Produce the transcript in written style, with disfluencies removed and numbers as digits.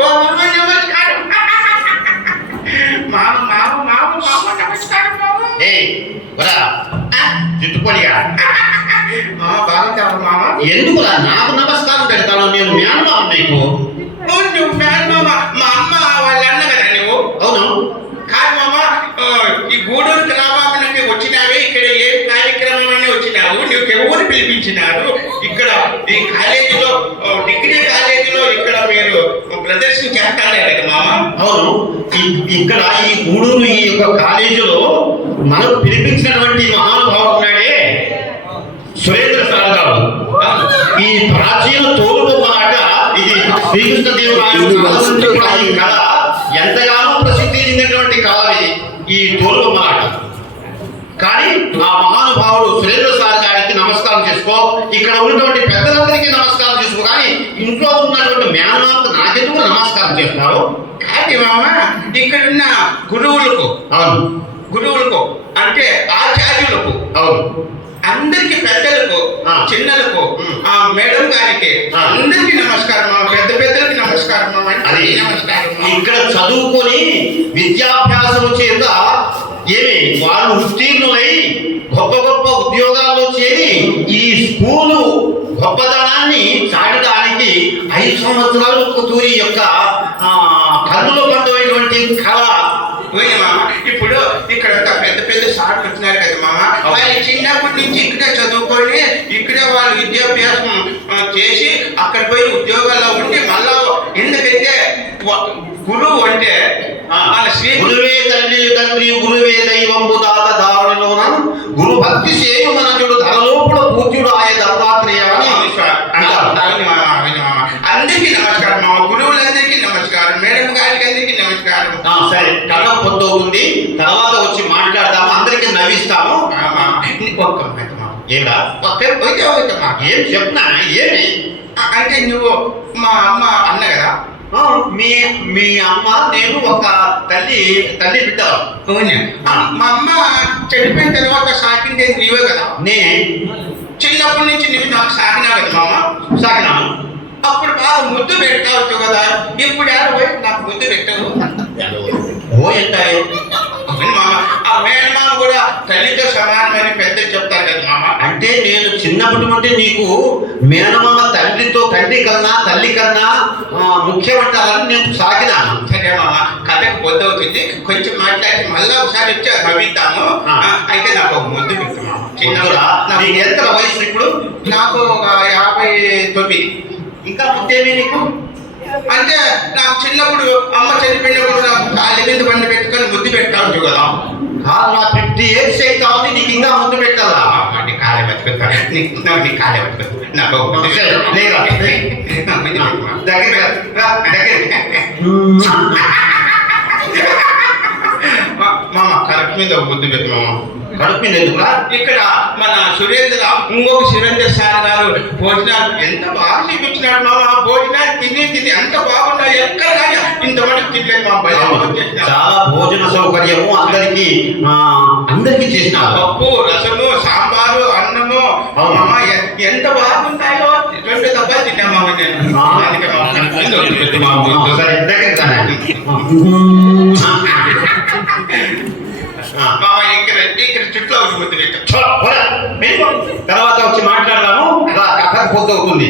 ఓ మామ నమస్కారం. మామ మామ మామ మామ నమస్కారం మామ. చుట్టుపడిగా బాగుంటావు మామ. ఎందుకురా నాకు నమస్కారం పెడతాను? నేను మేనమామ నీకు. నువ్వు మామ మా అమ్మ వాళ్ళ అన్న కదా నువ్వు. అవును కాదు మామ, ఈ గూడూరుకి రామానికి వచ్చినావే, ఇక్కడ ఏం కార్యక్రమం అని వచ్చినావు? నువ్వు ఎవరు పిలిపించినారు? ఇక్కడ ఈ కాలేజీలో, డిగ్రీ కాలేజీలో ఇక్కడ మీరు ప్రదర్శన చేస్తారే కదా మామ. అవును, ఇక్కడ ఈ గూడూరు ఈ యొక్క కాలేజీలో మనకు పిలిపించినటువంటి మహానుభావుడు ఉన్నాడే సురేంద్ర సార్ గారు. ఈ ప్రాచీన తోలుబొమ్మలాట ఇది శ్రీకృష్ణదేవరాయలు ఈ కళ ఎంతగానో ప్రసిద్ధి చెందినటువంటి కళ ఈ తోలుబొమ్మలాట. కానీ ఆ మహానుభావుడు సురేంద్ర సార్ గారికి నమస్కారం చేసుకో, ఇక్కడ ఉన్నటువంటి పెద్దలందరికీ నమస్కారం చేసుకో, కానీ ఇంట్లో ఉన్నటువంటి మేనమామకు నాకెందుకు నమస్కారం చేస్తారు? కాదు మామ, ఇక్కడున్న గురువులకు, అవును గురువులకు అంటే ఆచార్యులకు, అవును అందరికి, పెద్దలకు, చిన్నలకు, ఆ మేడం గారికి అందరికి నమస్కారం, పెద్ద పెద్దలకి నమస్కారం. అది నమస్కారం. ఇక్కడ చదువుకొని విద్యాభ్యాసం చేత ఏమి వాళ్ళు ఉత్తీర్ణులై గొప్ప గొప్ప ఉద్యోగాల్లో చేరి ఈ స్కూలు గొప్పతనాన్ని చాటడానికి 5 సంవత్సరాలు కుతూరి యొక్క కన్నుల పండుగైనటువంటి కళ. ఇప్పుడు ఇక్కడ పెద్ద పెద్ద సార్లు వచ్చినారు కదా మామ, వాళ్ళు చిన్నప్పటి నుంచి ఇక్కడ చదువుకొని ఇక్కడ వాళ్ళు విద్యాభ్యాసం చేసి అక్కడ పోయి ఉద్యోగాల్లో ఉండి మళ్ళా, ఎందుకంటే గురువు అంటే గురువే తల్లి తండ్రి గురువే దైవంబు దాత దారుణలోన గురు భక్తి సేయు మనజుడు ధరలోపుడు పూజ్యుడు ఆయ దత్తాత్రేయ అని అందరికీ నమస్కారం మామ, గురువులందరికీ నమస్కారం, మేడం గారికి అందరికీ నమస్కారం. సరే, కళ్ళ పొద్దుతుంది, తర్వాత వచ్చి మాట్లాడదాము, అందరికీ నవ్విస్తాము. ఏడా ఏం చెప్తున్నా? ఏమి అంటే నువ్వు మా అమ్మ అన్న కదా, మీ అమ్మ నేను ఒక తల్లి బిడ్డ. మా అమ్మ చనిపోయిన తర్వాత సాకింది నీవే కదా. నేనే చిన్నప్పటి నుంచి నువ్వు నాకు సాకినా కదా మామ. సాకినాను. అప్పుడు బాగా ముద్దు పెట్టవచ్చు కదా, ఇప్పుడు ఎవరు పోయి నాకు ముద్దు పెట్టదు. ఓ ఎంటాయి మామ, ఆ మేనమామ కూడా తల్లితో సమానమని పెద్దలు చెప్తారు కదా మామ. అంటే నేను చిన్నప్పటి నుండి నీకు మేనమామ తండ్రి కన్నా తల్లి కన్నా ముఖ్యమంటారని నేను సాగినాను. సరే మామ, కథకు పొద్దు అవుతుంది, కొంచెం మాట్లాడి మళ్ళీ ఒకసారి వచ్చి నవ్విద్దాము. అయితే నాకు ఒక ముద్దు పెట్టు మామ. చిన్నగా నీకు ఎంత వయసు ఇప్పుడు? నాకు 59. ఇంకా ముద్దేమి నీకు? అంటే నాకు చిన్నప్పుడు అమ్మ చనిపోయినప్పుడు నాకు కాళ్ళ మీద బండి పెట్టుకొని ముద్దు పెట్టాలి కదా. కాదు, నా 50 years అయితే నీకు ఇంకా ముద్దు పెట్టాలా? నీ కాలే పట్టుకుంటా, నీ కాలే పట్టుకుంటా, నాకు మామ కరెక్ట్ మీద ఒక ముద్దు పెట్టు మామ. కడుపు మీద ఎందుకురా? ఇక్కడ మన ఇంకొక సురేంద్ర సార్ గారు భోజనాలు ఎంత బాగా చూపించినాడు మామ. ఆ భోజనాలు తిని ఎంత బాగున్నాయి, ఎక్కడ ఇంతమంది తినలేదు మా భయం. చాలా భోజన సౌకర్యము అందరికి చేసిన పప్పు, రసము, సాంబారు, అన్నము మామ ఎంత బాగుంటాయో. 2 డబ్బాలు తిన్నాం మామ నేను. ఇక్కడ చుట్టూ ముద్దు పెట్టాం. తర్వాత వచ్చి మాట్లాడదాము, కథ పొద్దు అవుతుంది.